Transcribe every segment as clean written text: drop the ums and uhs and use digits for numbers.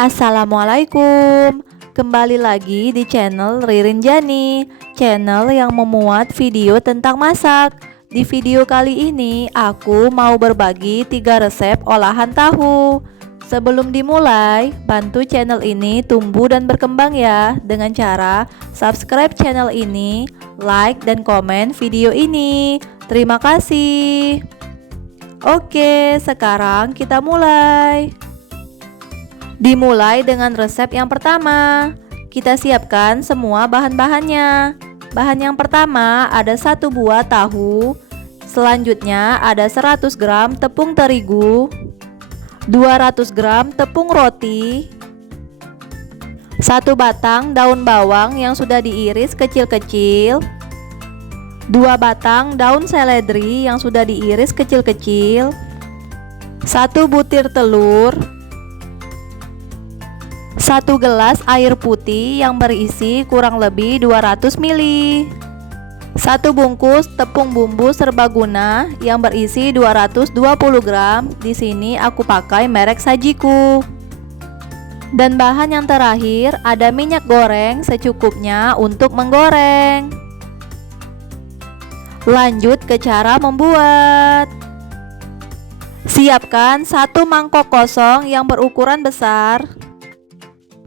Assalamualaikum. Kembali lagi di channel Ririn Jani, channel yang memuat video tentang masak. Di video kali ini aku mau berbagi 3 resep olahan tahu. Sebelum dimulai, bantu channel ini tumbuh dan berkembang ya, dengan cara subscribe channel ini, like dan komen video ini. Terima kasih. Oke, sekarang kita mulai. Dimulai dengan resep yang pertama. Kita siapkan semua bahan-bahannya. Bahan yang pertama ada 1 buah tahu. Selanjutnya ada 100 gram tepung terigu, 200 gram tepung roti, 1 batang daun bawang yang sudah diiris kecil-kecil, 2 batang daun seledri yang sudah diiris kecil-kecil, 1 butir telur, 1 gelas air putih yang berisi kurang lebih 200 ml, 1 bungkus tepung bumbu serbaguna yang berisi 220 gram. Di sini aku pakai merek Sajiku. Dan bahan yang terakhir ada minyak goreng secukupnya untuk menggoreng. Lanjut ke cara membuat. Siapkan 1 mangkok kosong yang berukuran besar.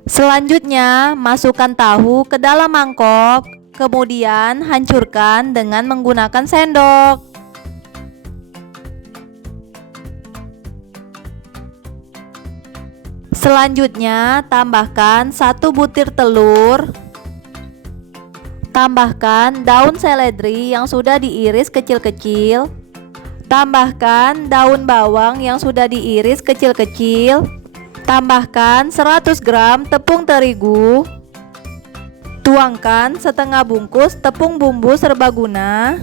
Selanjutnya, masukkan tahu ke dalam mangkok, kemudian hancurkan dengan menggunakan sendok. Selanjutnya, tambahkan 1 butir telur. Tambahkan daun seledri yang sudah diiris kecil-kecil. Tambahkan daun bawang yang sudah diiris kecil-kecil. Tambahkan 100 gram tepung terigu. Tuangkan setengah bungkus tepung bumbu serbaguna.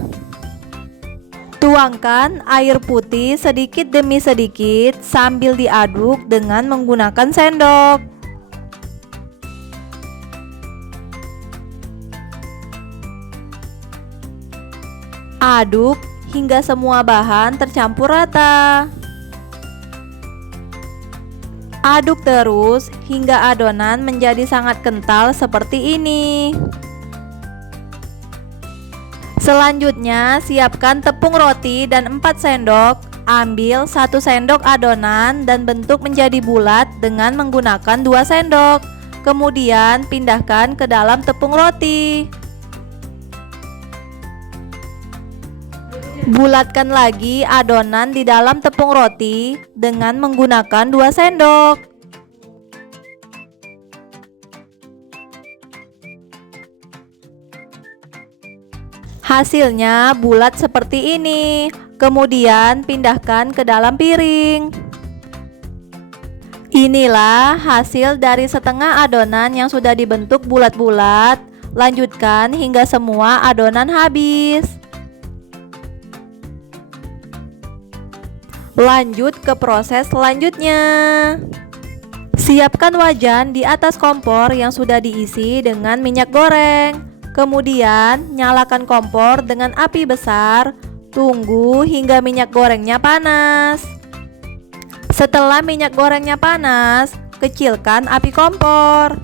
Tuangkan air putih sedikit demi sedikit sambil diaduk dengan menggunakan sendok. Aduk hingga semua bahan tercampur rata. Aduk terus hingga adonan menjadi sangat kental seperti ini. Selanjutnya, siapkan tepung roti dan 4 sendok. Ambil 1 sendok adonan dan bentuk menjadi bulat dengan menggunakan 2 sendok. Kemudian pindahkan ke dalam tepung roti. Bulatkan lagi adonan di dalam tepung roti dengan menggunakan 2 sendok. Hasilnya bulat seperti ini. Kemudian pindahkan ke dalam piring. Inilah hasil dari setengah adonan yang sudah dibentuk bulat-bulat. Lanjutkan hingga semua adonan habis. Lanjut ke proses selanjutnya. Siapkan wajan di atas kompor yang sudah diisi dengan minyak goreng. Kemudian nyalakan kompor dengan api besar. Tunggu hingga minyak gorengnya panas. Setelah minyak gorengnya panas, kecilkan api kompor.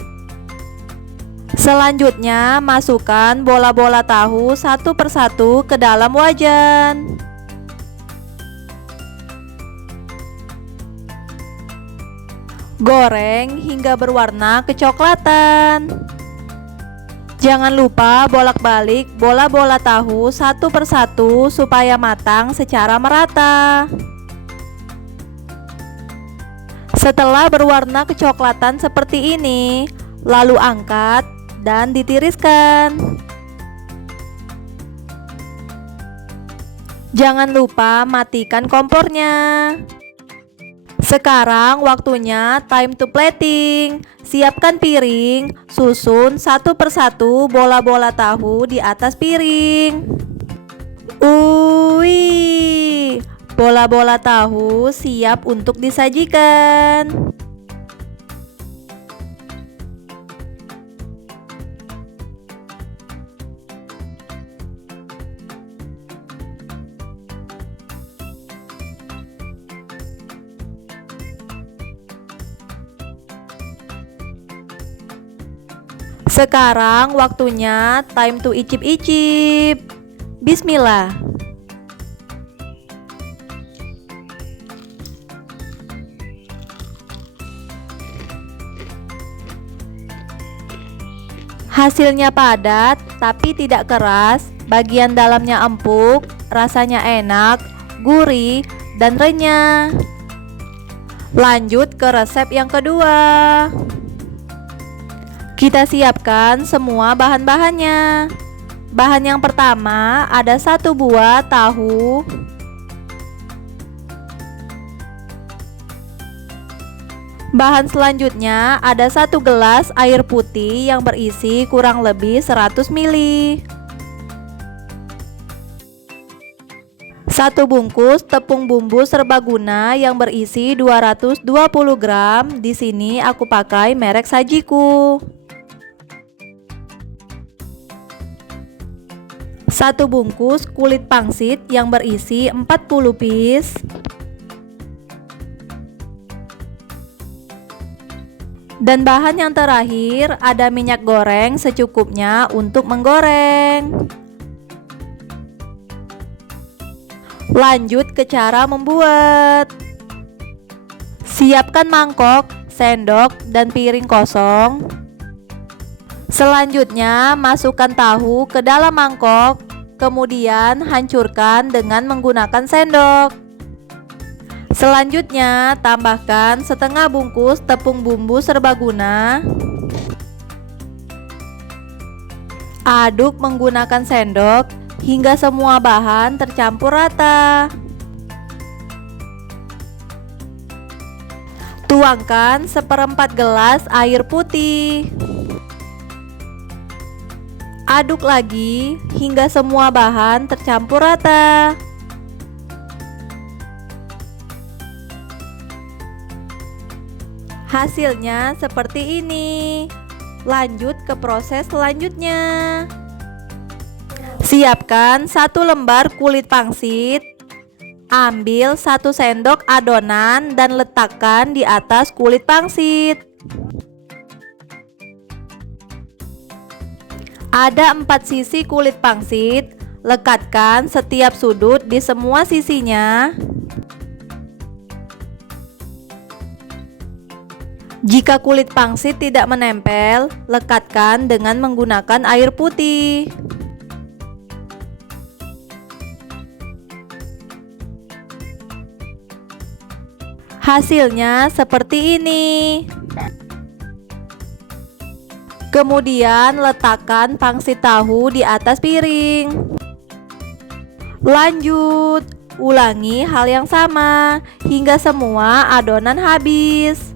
Selanjutnya masukkan bola-bola tahu satu persatu ke dalam wajan. Goreng hingga berwarna kecoklatan. Jangan lupa bolak-balik bola-bola tahu satu persatu supaya matang secara merata. Setelah berwarna kecoklatan seperti ini, lalu angkat dan ditiriskan. Jangan lupa matikan kompornya. Sekarang waktunya time to plating. Siapkan piring, susun satu persatu bola-bola tahu di atas piring. Wih, bola-bola tahu siap untuk disajikan. Sekarang waktunya time to icip-icip. Bismillah. Hasilnya padat tapi tidak keras, bagian dalamnya empuk, rasanya enak, gurih, dan renyah. Lanjut ke resep yang kedua. Kita siapkan semua bahan-bahannya. Bahan yang pertama ada 1 buah tahu, bahan selanjutnya ada 1 gelas air putih yang berisi kurang lebih 100 ml, 1 bungkus tepung bumbu serbaguna yang berisi 220 gram. Di sini aku pakai merek Sajiku. 1 bungkus kulit pangsit yang berisi 40 piece. Dan bahan yang terakhir ada minyak goreng secukupnya untuk menggoreng. Lanjut ke cara membuat. Siapkan mangkok, sendok, dan piring kosong. Selanjutnya masukkan tahu ke dalam mangkok, kemudian hancurkan dengan menggunakan sendok. Selanjutnya tambahkan setengah bungkus tepung bumbu serbaguna. Aduk menggunakan sendok hingga semua bahan tercampur rata. Tuangkan 1/4 gelas air putih. Aduk lagi hingga semua bahan tercampur rata. Hasilnya seperti ini. Lanjut ke proses selanjutnya. Siapkan 1 lembar kulit pangsit. Ambil 1 sendok adonan dan letakkan di atas kulit pangsit. Ada 4 sisi kulit pangsit. Lekatkan setiap sudut di semua sisinya. Jika kulit pangsit tidak menempel, lekatkan dengan menggunakan air putih. Hasilnya seperti ini. Kemudian letakkan pangsit tahu di atas piring. Lanjut, ulangi hal yang sama hingga semua adonan habis.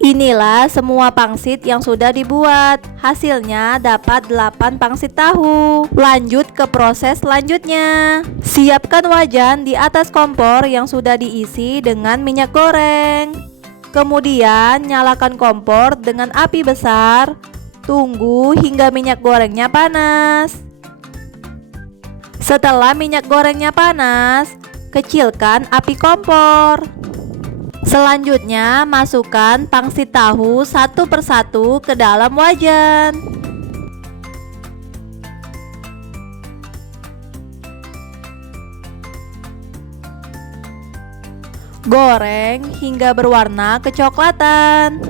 Inilah semua pangsit yang sudah dibuat. Hasilnya dapat 8 pangsit tahu. Lanjut ke proses selanjutnya. Siapkan wajan di atas kompor yang sudah diisi dengan minyak goreng. Kemudian nyalakan kompor dengan api besar. Tunggu hingga minyak gorengnya panas. Setelah minyak gorengnya panas, kecilkan api kompor. Selanjutnya masukkan pangsit tahu 1 persatu ke dalam wajan. Goreng hingga berwarna kecoklatan.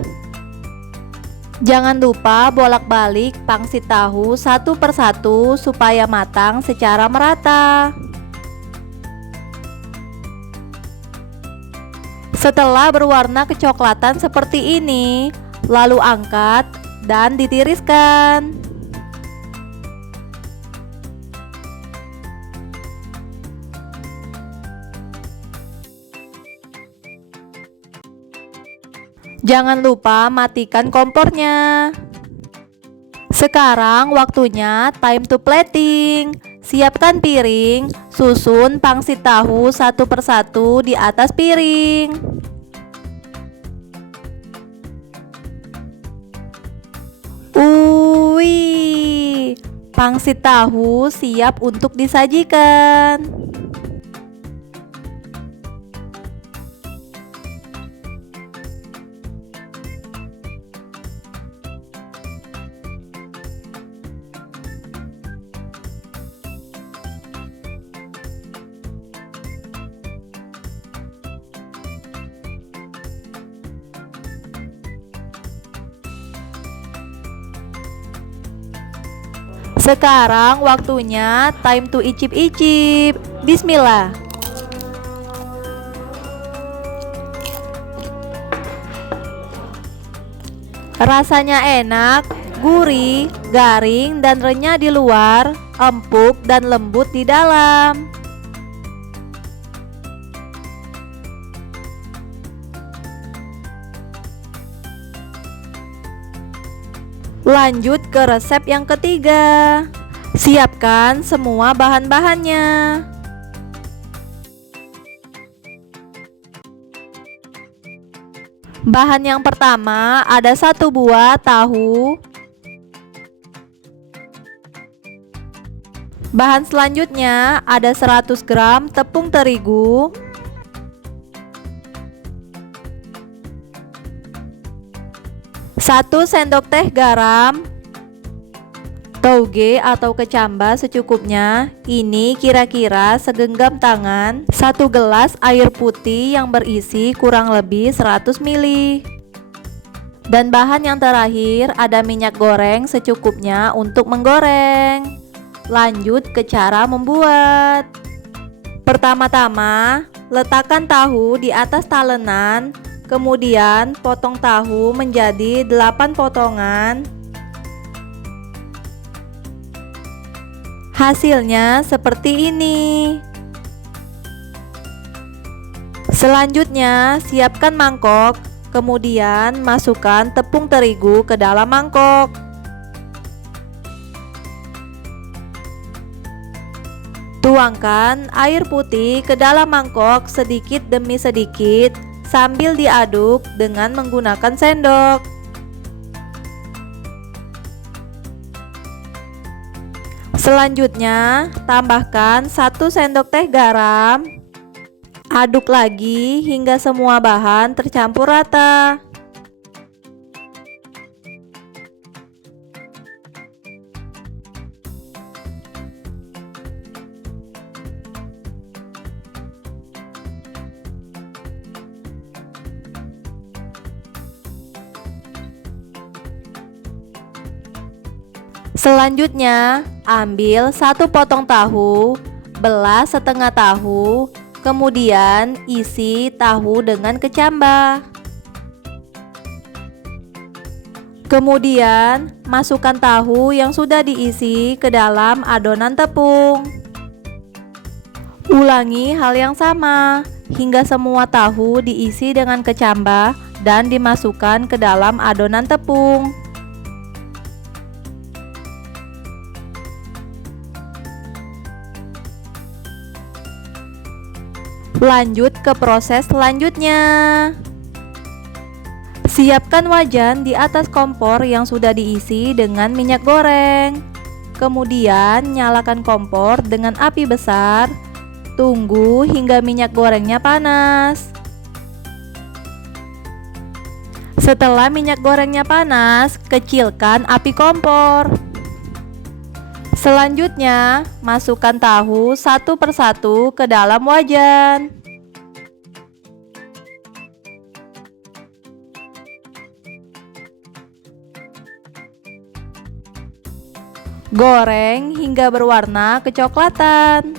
Jangan lupa bolak-balik pangsit tahu 1 persatu supaya matang secara merata. Setelah berwarna kecoklatan seperti ini, lalu angkat dan ditiriskan. Jangan lupa matikan kompornya. Sekarang waktunya time to plating. Siapkan piring, susun pangsit tahu satu persatu di atas piring. Wih, pangsit tahu siap untuk disajikan. Sekarang waktunya time to icip-icip. Bismillah. Rasanya enak, gurih, garing, dan renyah di luar, empuk dan lembut di dalam. Lanjut ke resep yang ketiga. Siapkan semua bahan-bahannya. Bahan yang pertama ada 1 buah tahu. Bahan selanjutnya ada 100 gram tepung terigu. 1 sendok teh garam, tauge atau kecamba secukupnya, ini kira-kira segenggam tangan. 1 gelas air putih yang berisi kurang lebih 100 ml. Dan bahan yang terakhir ada minyak goreng secukupnya untuk menggoreng. Lanjut ke cara membuat. Pertama-tama, letakkan tahu di atas talenan. Kemudian potong tahu menjadi 8 potongan. Hasilnya seperti ini. Selanjutnya siapkan mangkok. Kemudian masukkan tepung terigu ke dalam mangkok. Tuangkan air putih ke dalam mangkok sedikit demi sedikit sambil diaduk dengan menggunakan sendok. Selanjutnya, tambahkan 1 sendok teh garam. Aduk lagi hingga semua bahan tercampur rata. Selanjutnya, ambil 1 potong tahu, belah setengah tahu, kemudian isi tahu dengan kecambah. Kemudian, masukkan tahu yang sudah diisi ke dalam adonan tepung. Ulangi hal yang sama hingga semua tahu diisi dengan kecambah dan dimasukkan ke dalam adonan tepung. Lanjut ke proses selanjutnya. Siapkan wajan di atas kompor yang sudah diisi dengan minyak goreng. Kemudian nyalakan kompor dengan api besar. Tunggu hingga minyak gorengnya panas. Setelah minyak gorengnya panas, kecilkan api kompor. Selanjutnya, masukkan tahu 1 persatu ke dalam wajan. Goreng hingga berwarna kecoklatan.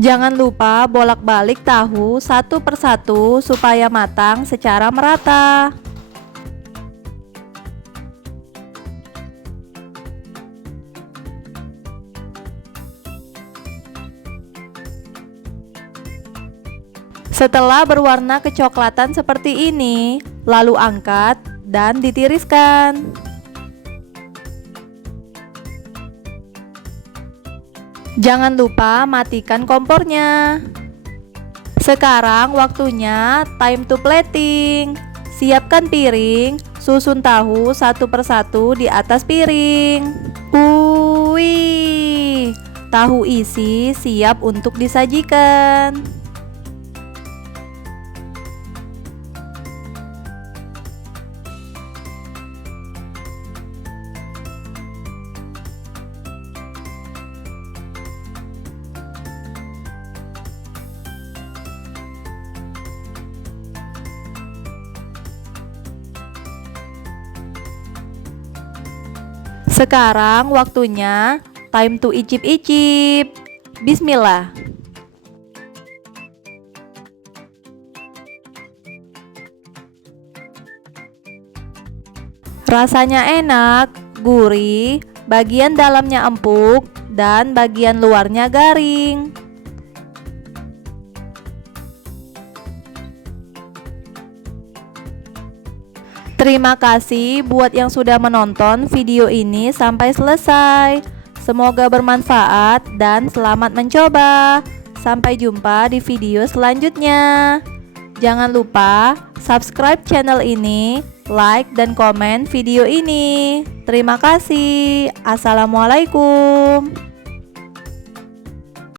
Jangan lupa bolak-balik tahu satu persatu supaya matang secara merata. Setelah berwarna kecoklatan seperti ini, lalu angkat dan ditiriskan. Jangan lupa matikan kompornya. Sekarang waktunya time to plating. Siapkan piring, susun tahu satu persatu di atas piring. Wih, tahu isi siap untuk disajikan. Sekarang waktunya time to icip-icip. Bismillah. Rasanya enak, gurih, bagian dalamnya empuk, dan bagian luarnya garing. Terima kasih buat yang sudah menonton video ini sampai selesai. Semoga bermanfaat dan selamat mencoba. Sampai jumpa di video selanjutnya. Jangan lupa subscribe channel ini, like dan komen video ini. Terima kasih. Assalamualaikum.